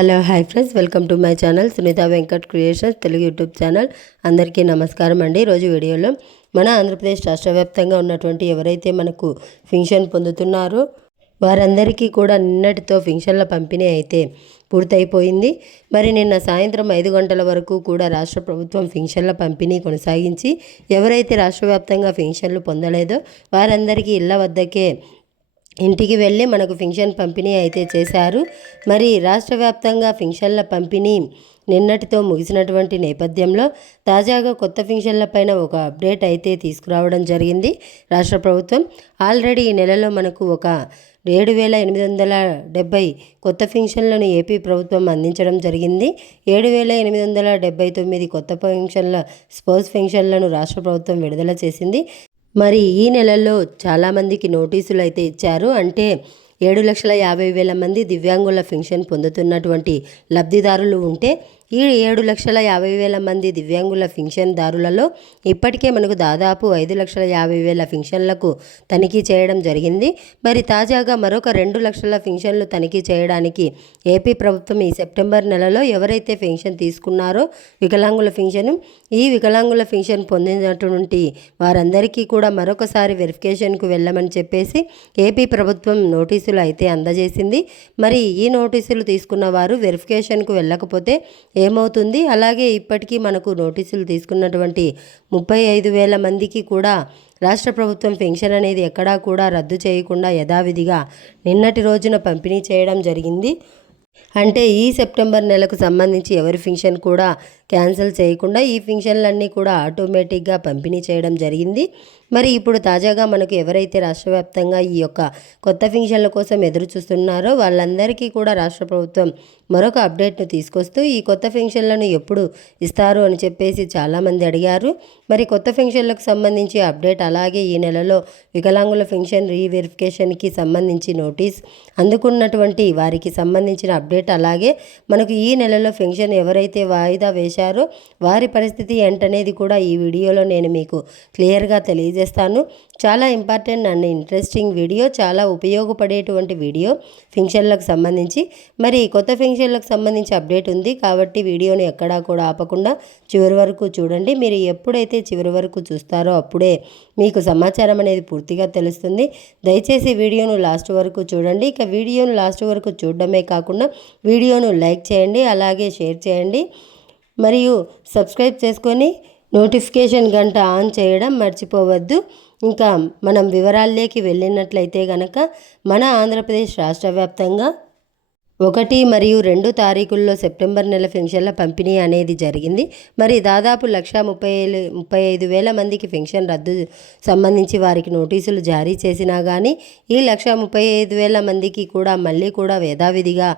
Hello hi friends, welcome to my channel Sunitha Venkat creations Telugu YouTube channel. అందరికీ నమస్కారం అండి. ఈరోజు వీడియోలో మన ఆంధ్రప్రదేశ్ రాష్ట్ర వ్యాప్తంగా ఉన్నటువంటి ఎవరైతే మనకు పింఛన్ పొందుతున్నారో వారందరికీ కూడా నిన్నటితో పింఛన్ల పంపిణీ అయితే పూర్తయిపోయింది. మరి నిన్న సాయంత్రం 5 గంటల వరకు కూడా రాష్ట్ర ప్రభుత్వం పింఛన్ల పంపిణీ కొనసాగించి ఎవరైతే రాష్ట్ర వ్యాప్తంగా పింఛన్లు పొందలేదో వారందరికీ ఇళ్ల వద్దకే ఇంటికి వెళ్ళి మనకు పింఛన్ పంపిణీ అయితే చేశారు. మరి రాష్ట్ర వ్యాప్తంగా పింఛన్ల పంపిణీ నిన్నటితో ముగిసినటువంటి నేపథ్యంలో తాజాగా కొత్త పింఛన్లపైన ఒక అప్డేట్ అయితే తీసుకురావడం జరిగింది రాష్ట్ర ప్రభుత్వం. ఆల్రెడీ ఈ నెలలో మనకు ఒక 7,870 కొత్త పింఛన్లను ఏపీ ప్రభుత్వం అందించడం జరిగింది. 7,879 కొత్త పింఛన్ల స్పోర్ట్స్ పింఛన్లను రాష్ట్ర ప్రభుత్వం విడుదల చేసింది. మరి ఈ నెలలో చాలామందికి నోటీసులు అయితే ఇచ్చారు. అంటే 7,50,000 మంది దివ్యాంగుల పింఛన్ పొందుతున్నటువంటి లబ్ధిదారులు ఉంటే ఈ 7,50,000 మంది దివ్యాంగుల పింఛన్దారులలో ఇప్పటికే మనకు దాదాపు 5,50,000 పింఛన్లకు తనిఖీ చేయడం జరిగింది. మరి తాజాగా మరొక 2 లక్షల పింఛన్లు తనిఖీ చేయడానికి ఏపీ ప్రభుత్వం ఈ సెప్టెంబర్ నెలలో ఎవరైతే పింఛన్ తీసుకున్నారో వికలాంగుల పింఛను, ఈ వికలాంగుల పింఛన్ పొందినటువంటి వారందరికీ కూడా మరొకసారి వెరిఫికేషన్కు వెళ్ళమని చెప్పేసి ఏపీ ప్రభుత్వం నోటీసులు అయితే అందజేసింది. మరి ఈ నోటీసులు తీసుకున్న వారు వెరిఫికేషన్కు వెళ్ళకపోతే ఏమవుతుంది? అలాగే ఇప్పటికీ మనకు నోటీసులు తీసుకున్నటువంటి 35,000 మందికి కూడా రాష్ట్ర ప్రభుత్వం పెన్షన్ అనేది ఎక్కడా కూడా రద్దు చేయకుండా యథావిధిగా నిన్నటి రోజున పంపిణీ చేయడం జరిగింది. అంటే ఈ సెప్టెంబర్ నెలకు సంబంధించి ఎవరి పింఛన్ కూడా క్యాన్సిల్ చేయకుండా ఈ పింఛన్లన్నీ కూడా ఆటోమేటిక్గా పంపిణీ చేయడం జరిగింది. మరి ఇప్పుడు తాజాగా మనకు ఎవరైతే రాష్ట్ర వ్యాప్తంగా ఈ యొక్క కొత్త పింఛన్ల కోసం ఎదురు చూస్తున్నారో వాళ్ళందరికీ కూడా రాష్ట్ర ప్రభుత్వం మరొక అప్డేట్ను తీసుకొస్తూ ఈ కొత్త పింఛన్లను ఎప్పుడు ఇస్తారు అని చెప్పేసి చాలామంది అడిగారు. మరి కొత్త పింఛన్లకు సంబంధించి అప్డేట్, అలాగే ఈ నెలలో వికలాంగుల పింఛన్ రీవెరిఫికేషన్కి సంబంధించి నోటీస్ అందుకున్నటువంటి వారికి సంబంధించిన అప్డేట్, అలాగే మనకు ఈ నెలలో పింఛన్ ఎవరైతే వాయిదా వేశారో వారి పరిస్థితి ఏంటనేది కూడా ఈ వీడియోలో నేను మీకు క్లియర్గా తెలియజేస్తాను. చాలా ఇంపార్టెంట్ అండ్ ఇంట్రెస్టింగ్ వీడియో, చాలా ఉపయోగపడేటువంటి వీడియో పింఛన్లకు సంబంధించి. మరి కొత్త పింఛన్లకు సంబంధించి అప్డేట్ ఉంది కాబట్టి వీడియోని ఎక్కడా కూడా ఆపకుండా చివరి వరకు చూడండి. మీరు ఎప్పుడైతే చివరి వరకు చూస్తారో అప్పుడే మీకు సమాచారం అనేది పూర్తిగా తెలుస్తుంది. దయచేసి వీడియోను లాస్ట్ వరకు చూడండి. ఇక వీడియోను లాస్ట్ వరకు చూడడమే కాకుండా వీడియోను లైక్ చేయండి, అలాగే షేర్ చేయండి, మరియు సబ్స్క్రైబ్ చేసుకొని నోటిఫికేషన్ గంట ఆన్ చేయడం మర్చిపోవద్దు. ఇంకా మనం వివరాల్లోకి వెళ్ళినట్లయితే గనక మన ఆంధ్రప్రదేశ్ రాష్ట్ర వ్యాప్తంగా 1 మరియు 2 తారీఖుల్లో సెప్టెంబర్ నెల పెన్షన్ల పంపిణీ అనేది జరిగింది. మరి దాదాపు 1,35,000 మందికి పెన్షన్ రద్దు సంబంధించి వారికి నోటీసులు జారీ చేసినా కానీ ఈ 1,35,000 మందికి కూడా మళ్ళీ కూడా యథావిధిగా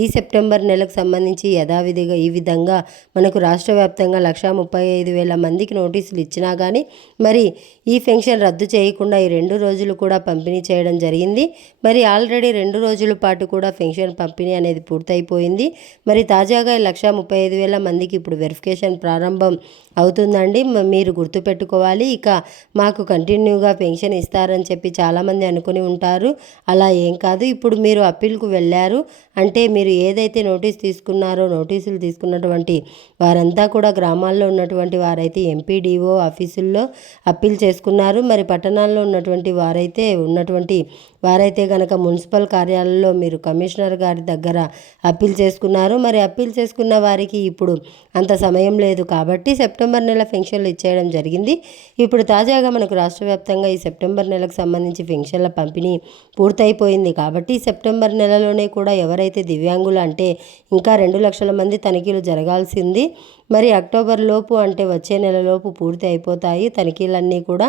ఈ సెప్టెంబర్ నెలకు సంబంధించి యథావిధిగా ఈ విధంగా మనకు రాష్ట్ర వ్యాప్తంగా 1,35,000 మందికి నోటీసులు ఇచ్చినా కానీ మరి ఈ పెన్షన్ రద్దు చేయకుండా ఈ 2 రోజులు కూడా పంపిణీ చేయడం జరిగింది. మరి ఆల్రెడీ 2 రోజుల పాటు కూడా పెన్షన్ పంపిణీ అనేది పూర్తయిపోయింది. మరి తాజాగా 1,35,000 మందికి ఇప్పుడు వెరిఫికేషన్ ప్రారంభం అవుతుందండి. మీరు గుర్తుపెట్టుకోవాలి. ఇక మాకు కంటిన్యూగా పెన్షన్ ఇస్తారని చెప్పి చాలామంది అనుకుని ఉంటారు. అలా ఏం కాదు. ఇప్పుడు మీరు అప్పీల్కు వెళ్ళారు అంటే మీరు ఏదైతే నోటీసులు తీసుకున్నటువంటి వారంతా కూడా గ్రామాల్లో ఉన్నటువంటి వారైతే ఎంపీడీఓ ఆఫీసుల్లో అప్పీల్ చేసుకున్నారు. మరి పట్టణాల్లో ఉన్నటువంటి వారైతే కనుక మున్సిపల్ కార్యాలయంలో మీరు కమిషనర్ గారి దగ్గర అప్పీల్ చేసుకున్నారు. మరి అప్పీల్ చేసుకున్న వారికి ఇప్పుడు అంత సమయం లేదు కాబట్టి సెప్టెంబర్ నెల పెన్షన్లు ఇచ్చేయడం జరిగింది. ఇప్పుడు తాజాగా మనకు రాష్ట్ర వ్యాప్తంగా ఈ సెప్టెంబర్ నెలకు సంబంధించి పెన్షన్ల పంపిణీ పూర్తయిపోయింది కాబట్టి సెప్టెంబర్ నెలలోనే కూడా ఎవరైతే దివ్యాంగులు అంటే ఇంకా 2 లక్షల మంది తనిఖీలు జరగాల్సింది. మరి అక్టోబర్ లోపు అంటే వచ్చే నెలలోపు పూర్తి అయిపోతాయి తనిఖీలన్నీ కూడా.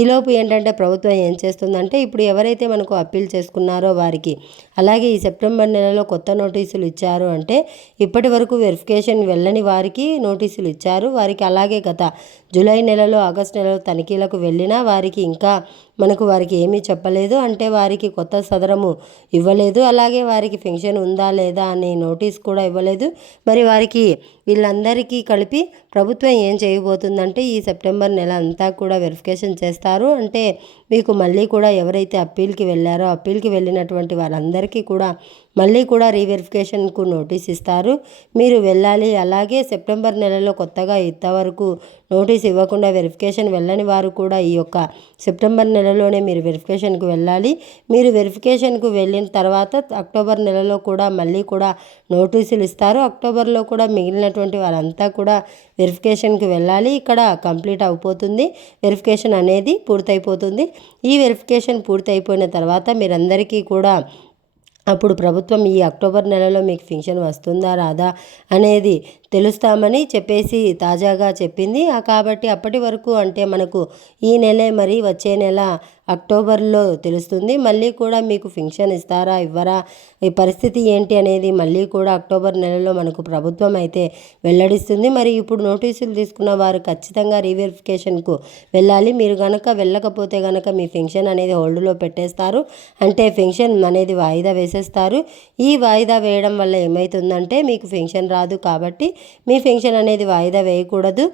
ఈలోపు ఏంటంటే ప్రభుత్వం ఏం చేస్తుందంటే ఇప్పుడు ఎవరైతే మనకు అప్పీల్ చేసుకున్నారో వారికి, అలాగే ఈ సెప్టెంబర్ నెలలో కొత్త నోటీసులు ఇచ్చారు అంటే ఇప్పటి వరకు వెరిఫికేషన్ వెళ్ళని వారికి నోటీసులు ఇచ్చారు. వారికి అలాగే గత జూలై నెలలో ఆగస్టు నెలలో తనిఖీలకు వెళ్ళినా వారికి ఇంకా వారికి ఏమీ చెప్పలేదు. అంటే వారికి కొత్త సదరము ఇవ్వలేదు, అలాగే వారికి పెన్షన్ ఉందా లేదా అనే నోటీస్ కూడా ఇవ్వలేదు. మరి వారికి వీళ్ళందరికీ కలిపి ప్రభుత్వం ఏం చేయబోతుందంటే ఈ సెప్టెంబర్ నెల అంతా కూడా వెరిఫికేషన్ చేస్తారు. అంటే మీకు మళ్ళీ కూడా ఎవరైతే అప్పీల్కి వెళ్ళారో అప్పీల్కి వెళ్ళినటువంటి వారందరికీ కూడా మళ్ళీ కూడా రీవెరిఫికేషన్కు నోటీస్ ఇస్తారు, మీరు వెళ్ళాలి. అలాగే సెప్టెంబర్ నెలలో కొత్తగా ఇంతవరకు నోటీస్ ఇవ్వకుండా వెరిఫికేషన్ వెళ్ళని వారు కూడా ఈ యొక్క సెప్టెంబర్ నెలలోనే మీరు వెరిఫికేషన్కు వెళ్ళాలి. మీరు వెరిఫికేషన్కు వెళ్ళిన తర్వాత అక్టోబర్ నెలలో కూడా మళ్ళీ కూడా నోటీసులు ఇస్తారు. అక్టోబర్లో కూడా మిగిలినటువంటి వారంతా కూడా వెరిఫికేషన్కి వెళ్ళాలి. ఇక్కడ కంప్లీట్ అయిపోతుంది, వెరిఫికేషన్ అనేది పూర్తయిపోతుంది. ఈ వెరిఫికేషన్ పూర్తయిపోయిన తర్వాత మీరందరికీ కూడా అప్పుడు ప్రభుత్వం ఈ అక్టోబర్ నెలలో మీకు పింఛన్ వస్తుందా రాదా అనేది తెలుస్తామని చెప్పేసి తాజాగా చెప్పింది. కాబట్టి అప్పటి వరకు అంటే మనకు ఈ నెలే మరి వచ్చే నెల అక్టోబర్లో తెలుస్తుంది. మళ్ళీ కూడా మీకు పింఛన్ ఇస్తారా ఇవ్వరా, ఈ పరిస్థితి ఏంటి అనేది మళ్ళీ కూడా అక్టోబర్ నెలలో మనకు ప్రభుత్వం అయితే వెల్లడిస్తుంది. మరి ఇప్పుడు నోటీసులు తీసుకున్న వారు ఖచ్చితంగా రీవెరిఫికేషన్కు వెళ్ళాలి. మీరు కనుక వెళ్ళకపోతే కనుక మీ పింఛన్ అనేది హోల్డ్లో పెట్టేస్తారు, అంటే పింఛన్ అనేది వాయిదా వేసేస్తారు. ఈ వాయిదా వేయడం వల్ల ఏమవుతుందంటే మీకు పింఛన్ రాదు. కాబట్టి మీ పింఛన్ అనేది వాయిదా వేయకూడదు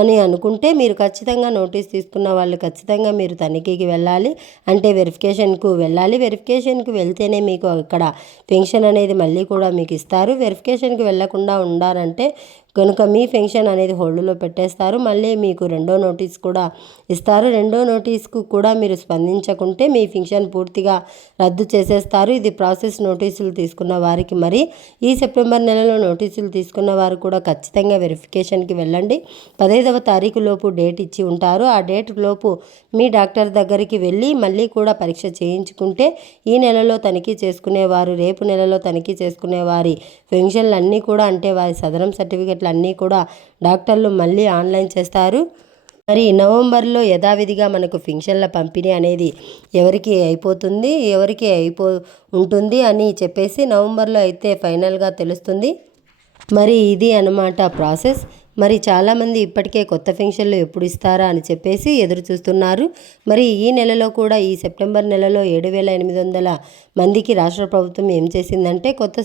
అని అనుకుంటే మీరు ఖచ్చితంగా నోటీస్ తీసుకున్న వాళ్ళు ఖచ్చితంగా మీరు తనిఖీకి వెళ్ళాలి, అంటే వెరిఫికేషన్కు వెళ్ళాలి. వెరిఫికేషన్కి వెళ్తేనే మీకు ఇక్కడ పెన్షన్ అనేది మళ్ళీ కూడా మీకు ఇస్తారు. వెరిఫికేషన్కి వెళ్ళకుండా ఉండాలంటే కనుక మీ పెన్షన్ అనేది హోల్డ్లో పెట్టేస్తారు. మళ్ళీ మీకు రెండో నోటీస్ కూడా ఇస్తారు. రెండో నోటీస్కు కూడా మీరు స్పందించకుంటే మీ పెన్షన్ పూర్తిగా రద్దు చేసేస్తారు. ఇది ప్రాసెస్ నోటీసులు తీసుకున్న వారికి. మరి ఈ సెప్టెంబర్ నెలలో నోటీసులు తీసుకున్న వారు కూడా ఖచ్చితంగా వెరిఫికేషన్కి వెళ్ళండి. 15వ తారీఖు లోపు డేట్ ఇచ్చి ఉంటారు. ఆ డేట్ లోపు మీ డాక్టర్ దగ్గరికి వెళ్ళి మళ్ళీ కూడా పరీక్ష చేయించుకుంటే ఈ నెలలో తనిఖీ చేసుకునేవారు, రేపు నెలలో తనిఖీ చేసుకునేవారి పెన్షన్లు అన్నీ కూడా అంటే వారి సదరం సర్టిఫికెట్లు అన్నీ కూడా డాక్టర్లు మళ్ళీ ఆన్లైన్ చేస్తారు. మరి నవంబర్లో యథావిధిగా మనకు పెన్షన్ల పంపిణీ అనేది ఎవరికి అయిపోతుంది, ఎవరికి ఉంటుంది అని చెప్పేసి నవంబర్లో అయితే ఫైనల్గా తెలుస్తుంది. మరి ఇది అన్నమాట ప్రాసెస్. మరి చాలామంది ఇప్పటికే కొత్త పెన్షన్లు ఎప్పుడు ఇస్తారా అని చెప్పేసి ఎదురు చూస్తున్నారు. మరి ఈ నెలలో కూడా ఈ సెప్టెంబర్ నెలలో 7,800 మందికి రాష్ట్ర ప్రభుత్వం ఏం చేసిందంటే కొత్త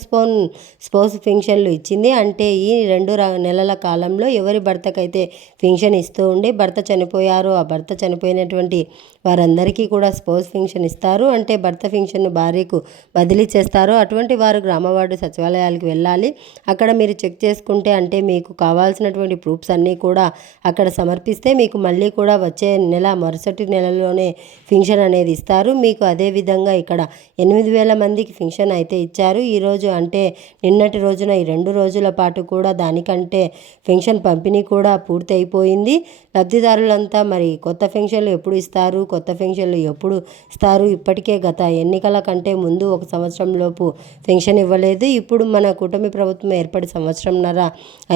స్పౌస్ పెన్షన్లు ఇచ్చింది. అంటే ఈ 2 నెలల కాలంలో ఎవరి భర్తకైతే పెన్షన్ ఇస్తూ ఉండి భర్త చనిపోయారో ఆ భర్త చనిపోయినటువంటి వారందరికీ కూడా స్పౌస్ పెన్షన్ ఇస్తారు. అంటే భర్త పెన్షన్ను భార్యకు బదిలీ చేస్తారు. అటువంటి వారు గ్రామవార్డు సచివాలయాలకు వెళ్ళాలి. అక్కడ మీరు చెక్ చేసుకుంటే అంటే మీకు కావాల్సినటువంటి ప్రూఫ్స్ అన్నీ కూడా అక్కడ సమర్పిస్తే మీకు మళ్ళీ కూడా వచ్చే నెల మరుసటి నెలలోనే పెన్షన్ అనేది ఇస్తారు. మీకు అదేవిధంగా ఇక్కడ 8,000 మందికి పెన్షన్ అయితే ఇచ్చారు. ఈరోజు అంటే నిన్నటి రోజున ఈ 2 రోజుల పాటు కూడా దానికంటే పెన్షన్ పంపిణీ కూడా పూర్తి అయిపోయింది. లబ్ధిదారులంతా మరి కొత్త పెన్షన్లు ఎప్పుడు ఇస్తారు, కొత్త పెన్షన్లు ఎప్పుడు ఇస్తారు, ఇప్పటికే గత ఎన్నికల కంటే ముందు 1 సంవత్సరం లోపు పెన్షన్ ఇవ్వలేదు. ఇప్పుడు మన కూటమి ప్రభుత్వం ఏర్పడి సంవత్సరంన్నర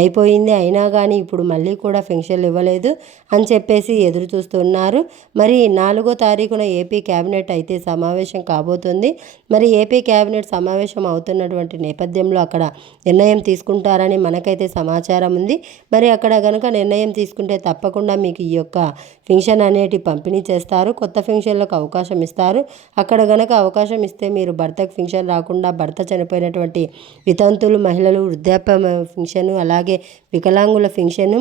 అయిపోయింది. అయినా కానీ ఇప్పుడు మళ్ళీ కూడా పెన్షన్లు ఇవ్వలేదు అని చెప్పేసి ఎదురు చూస్తున్నారు. మరి 4వ తారీఖున ఏపీ క్యాబినెట్ అయితే సమావేశం కాబోతుంది. మరి ఏపీ క్యాబినెట్ సమావేశం అవుతున్నటువంటి నేపథ్యంలో అక్కడ నిర్ణయం తీసుకుంటారని మనకైతే సమాచారం ఉంది. మరి అక్కడ కనుక నిర్ణయం తీసుకుంటే తప్పకుండా మీకు ఈ యొక్క పెన్షన్ అనేటి పంపిణీ చేస్తారు. కొత్త పెన్షన్లకు అవకాశం ఇస్తారు. అక్కడ కనుక అవకాశం ఇస్తే మీరు భర్తకు పెన్షన్ రాకుండా భర్త చనిపోయినటువంటి వితంతులు, మహిళలు, వృద్ధాప్య పెన్షన్, అలాగే వికలాంగుల పెన్షను,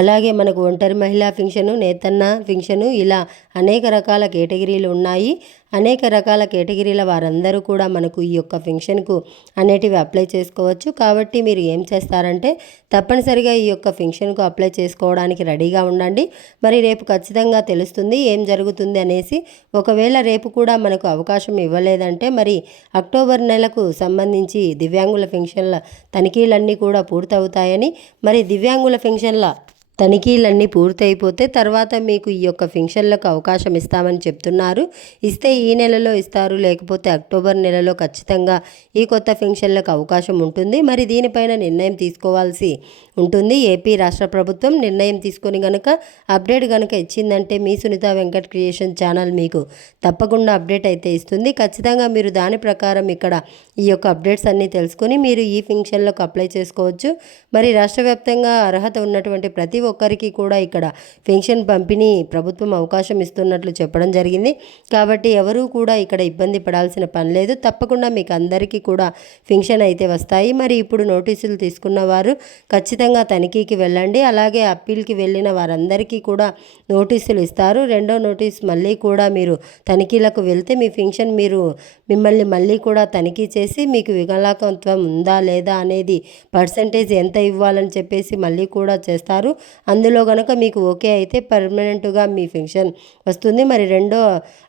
అలాగే మనకు ఒంటరి మహిళా పెన్షను, నేతన్న పెన్షను, ఇలా అనేక రకాల కేటగిరీలు ఉన్నాయి. అనేక రకాల కేటగిరీల వారందరూ కూడా మనకు ఈ యొక్క పెన్షన్కు అనేటివి అప్లై చేసుకోవచ్చు. కాబట్టి మీరు ఏం చేస్తారంటే తప్పనిసరిగా ఈ యొక్క పెన్షన్కు అప్లై చేసుకోవడానికి రెడీగా ఉండండి. మరి రేపు ఖచ్చితంగా తెలుస్తుంది ఏం జరుగుతుంది అనేసి. ఒకవేళ రేపు కూడా మనకు అవకాశం ఇవ్వలేదంటే మరి అక్టోబర్ నెలకు సంబంధించి దివ్యాంగుల పెన్షన్ల తనిఖీలన్నీ కూడా పూర్తవుతాయని, మరి దివ్యాంగుల పెన్షన్ల తనిఖీలన్నీ పూర్తయిపోతే తర్వాత మీకు ఈ యొక్క పెన్షన్లకు అవకాశం ఇస్తామని చెప్తున్నారు. ఇస్తే ఈ నెలలో ఇస్తారు, లేకపోతే అక్టోబర్ నెలలో ఖచ్చితంగా ఈ కొత్త పెన్షన్లకు అవకాశం ఉంటుంది. మరి దీనిపైన నిర్ణయం తీసుకోవాల్సి ఉంటుంది ఏపీ రాష్ట్ర ప్రభుత్వం. నిర్ణయం తీసుకొని కనుక అప్డేట్ కనుక ఇచ్చిందంటే మీ సునీత వెంకట్ క్రియేషన్ ఛానల్ మీకు తప్పకుండా అప్డేట్ అయితే ఇస్తుంది. ఖచ్చితంగా మీరు దాని ప్రకారం ఇక్కడ ఈ యొక్క అప్డేట్స్ అన్నీ తెలుసుకొని మీరు ఈ పెన్షన్లకు అప్లై చేసుకోవచ్చు. మరి రాష్ట్ర వ్యాప్తంగా అర్హత ఉన్నటువంటి ప్రతి ఒక్కరికి కూడా ఇక్కడ పెన్షన్ పంపిణీ ప్రభుత్వం అవకాశం ఇస్తున్నట్లు చెప్పడం జరిగింది. కాబట్టి ఎవరూ కూడా ఇక్కడ ఇబ్బంది పడాల్సిన పని లేదు. తప్పకుండా మీకు అందరికీ కూడా పెన్షన్ అయితే వస్తాయి. మరి ఇప్పుడు నోటీసులు తీసుకున్న వారు ఖచ్చితంగా తనిఖీకి వెళ్ళండి. అలాగే అప్పీల్కి వెళ్ళిన వారందరికీ కూడా నోటీసులు ఇస్తారు. రెండో నోటీస్ మళ్ళీ కూడా మీరు తనిఖీలకు వెళ్తే మీ పెన్షన్ మిమ్మల్ని మళ్ళీ కూడా తనిఖీ చేసి మీకు వికలాంగత్వం ఉందా లేదా అనేది పర్సంటేజ్ ఎంత ఇవ్వాలని చెప్పేసి మళ్ళీ కూడా చేస్తారు. అందులో కనుక మీకు ఓకే అయితే పర్మనెంట్గా మీ పెన్షన్ వస్తుంది. మరి రెండో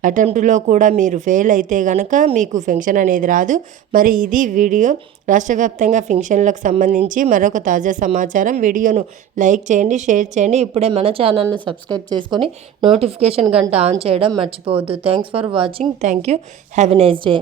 అటెంప్ట్లో కూడా మీరు ఫెయిల్ అయితే కనుక మీకు పెన్షన్ అనేది రాదు. మరి ఇది వీడియో. రాష్ట్ర వ్యాప్తంగా పెన్షన్లకు సంబంధించి మరొక తాజా సమాచారం. వీడియోను లైక్ చేయండి, షేర్ చేయండి. ఇప్పుడే మన ఛానల్ను సబ్స్క్రైబ్ చేసుకొని నోటిఫికేషన్ గంట ఆన్ చేయడం మర్చిపోవద్దు. Thanks for watching. Thank you. Have a nice day.